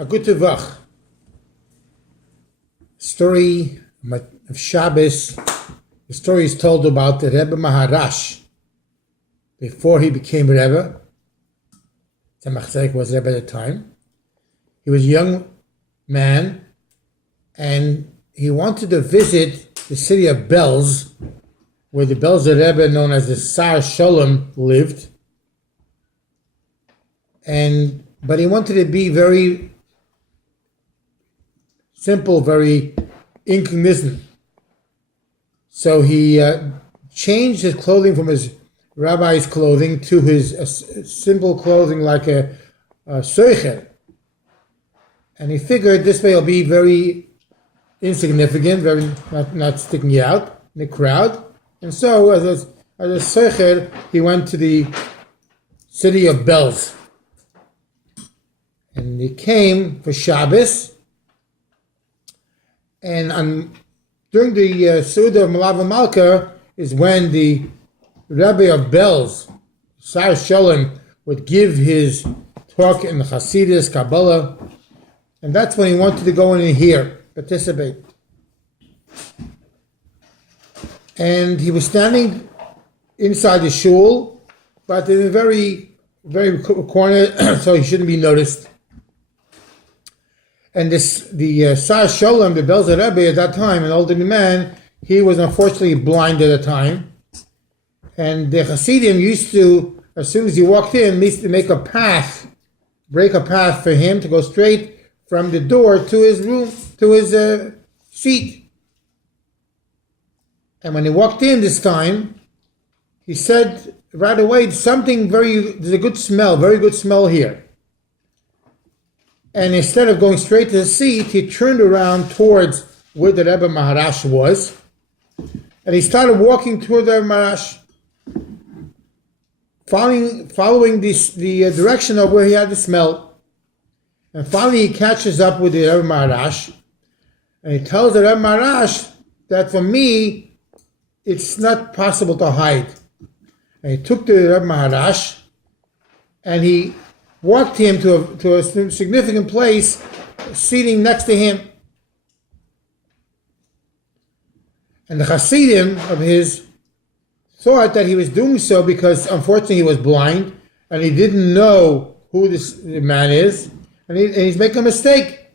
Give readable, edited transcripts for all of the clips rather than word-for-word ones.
A good Vach. Story of Shabbos. The story is told about the Rebbe Maharash before he became Rebbe. Tzemach was Rebbe at the time. He was a young man and he wanted to visit the city of Belz, where the Belzer Rebbe, known as the Sar Shalom, lived. But he wanted to be very simple, very incognizant. So he changed his clothing from his rabbi's clothing to his simple clothing like a soicher. And he figured this way he'll be very insignificant, very not sticking out in the crowd. And so, as a soicher, he went to the city of Belz. And he came for Shabbos. And during the Suda of Malava Malka is when the Rebbe of Belz, Sar Shalom, would give his talk in the Hasidus, Kabbalah. And that's when he wanted to go in and hear, participate. And he was standing inside the shul, but in a very, very corner, so he shouldn't be noticed. And the Sar Shalom, the Belzer Rebbe at that time, an elderly man, he was unfortunately blind at the time. And the Hasidim used to, as soon as he walked in, used to make a path, break a path for him to go straight from the door to his room, to his seat. And when he walked in this time, he said right away, there's a good smell, very good smell here. And instead of going straight to the seat, he turned around towards where the Rebbe Maharash was, and he started walking toward the Rebbe Maharash, following the direction of where he had the smell. And finally he catches up with the Rebbe Maharash, and he tells the Rebbe Maharash that for me, it's not possible to hide. And he took the Rebbe Maharash, and he walked him to a significant place, seating next to him. And the Hasidim of his thought that he was doing so because unfortunately he was blind, and he didn't know who this man is, and he's making a mistake.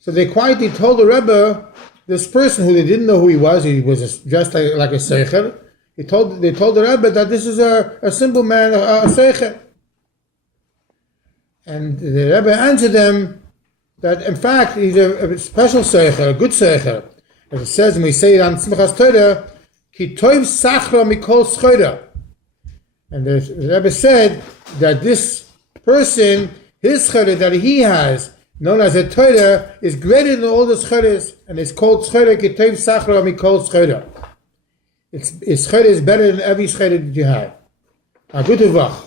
So they quietly told the Rebbe, this person who they didn't know who he was dressed like a seicher. They told the Rebbe that this is a simple man, a seicher. And the Rebbe answered them that in fact he's a special seicher, a good seicher. As it says, when we say it on Simchas Torah, Ki toiv sachra mikol schoira. And the Rebbe said that this person, his schoira that he has, known as a Torah, is greater than all the schoiras, and it's called schoira Ki toiv sachra mikol schoira. Its schoira is better than every schoira that you have. A good vach.